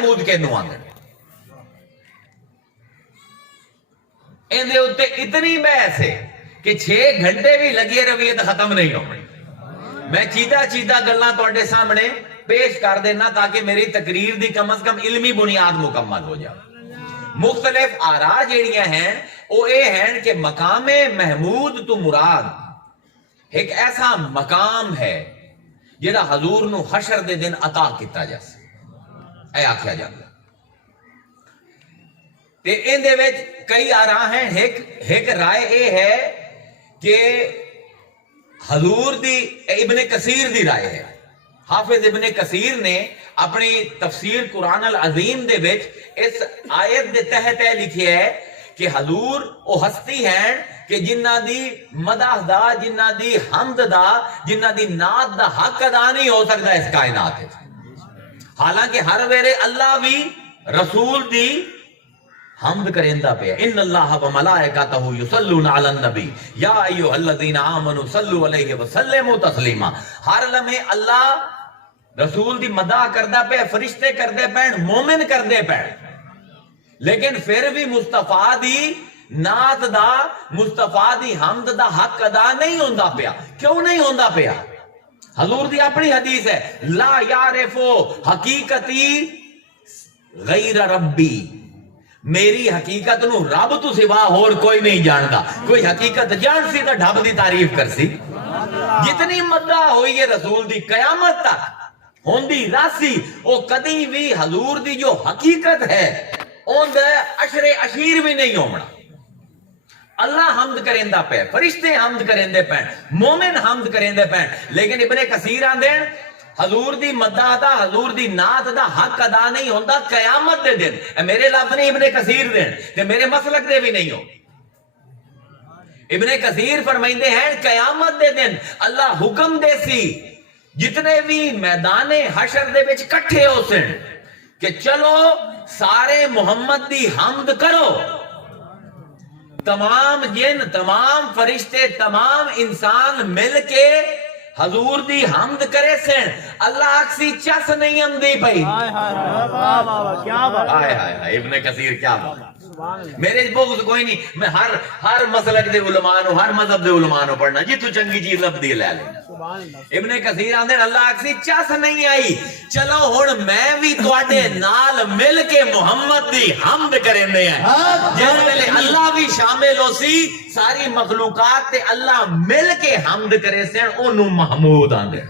محمود کینوں آندے اندے اتے اتنی بحث ہے کہ 6 گھنٹے بھی لگے رویے تو ختم نہیں ہو. میں چیدہ گلاں تواڈے سامنے پیش کر دینا تاکہ میری تقریر دی کم از کم علمی بنیاد مکمل ہو جائے. مختلف آراء جیڑیاں ہیں وہ اے ہیں کہ مقام محمود تو مراد ایک ایسا مقام ہے جڑا حضور نو حشر دے دن عطا کیتا جاسے اے آکھیا جاندا. تے ان دے وچ کئی آراء ہیں. ایک رائے اے ہے کہ حضور دی ابن کثیر دی رائے ہے. حافظ ابن کثیر نے اپنی تفسیر قرآن العظیم دے وچ اس آیت دے تحت لکھیا ہے کہ حضور او ہستی ہیں کہ جنہ دی مدح دا، جنہ دی حمد دا، جنہ دی نعت دا حق ادا نہیں ہو سکتا اس کائنات ہے. حالانکہ ہر ویرے اللہ بھی رسول دی حمد کریندا پیا. ان اللہ و ملائکتہ یصلون علی النبی یا ایھا الذین آمنوا صلوا علیہ وسلموا تسلیما. ہر لمحے اللہ رسول دی مدح کردا پیا، فرشتے کردے پین، مومن کردے پین. لیکن پھر بھی مصطفیٰ دی نعت دا، مصطفیٰ دی حمد دا حق ادا نہیں ہوندا پیا. کیوں نہیں ہوندا پیا؟ حضور دی اپنی حدیث ہے لا یعرفو حقیقتی غیر ربی. میری حقیقت نو رب تو سوا اور کوئی نہیں جاندا. کوئی حقیقت جان سی تو ڈھب دی تعریف کر سی. جتنی مدح ہوئی ہے رسول دی قیامت تک ہوندی راسی او کدی بھی حضور دی جو حقیقت ہے اون دے عشر عشیر بھی نہیں ہونا. اللہ حمد کریندا پہ، فرشتے حمد کریندے پہ، مومن حمد کریندے پہ. لیکن ابن کثیر آندے حضور دی مدح دا، حضور دی نعت دا حق ادا نہیں ہوندا قیامت دے دن. میرے لفظ نہیں ابن کثیر دین تے میرے مسلک دے بھی نہیں ہو. ابن کثیر فرمائندے ہیں قیامت دے دن اللہ حکم دے سی جتنے بھی میدان حشر دے وچ کٹھے ہو سن کہ چلو سارے محمد دی حمد کرو. تمام جن، تمام فرشتے، تمام انسان مل کے حضور دی حمد کرے سن. اللہ اکسی چس نہیں اندی پئی. کیا بات آئے ابن کثیر کیا بات. میرے بغض کوئی نہیں. میں ہر مسلک دے علماء نو، ہر مذہب دے علماء نو پڑھنا جی تو چنگی چیز لبدی لے لے. ابن کثیر آندے اللہ اکسی چس نہیں آئی. چلو ہن میں بھی تواڈے نال مل کے محمد دی حمد کریندے ہیں. جس ویلے اللہ بھی شامل ہو سی ساری مخلوقات تے اللہ مل کے حمد کرے سن اونوں محمود آندے.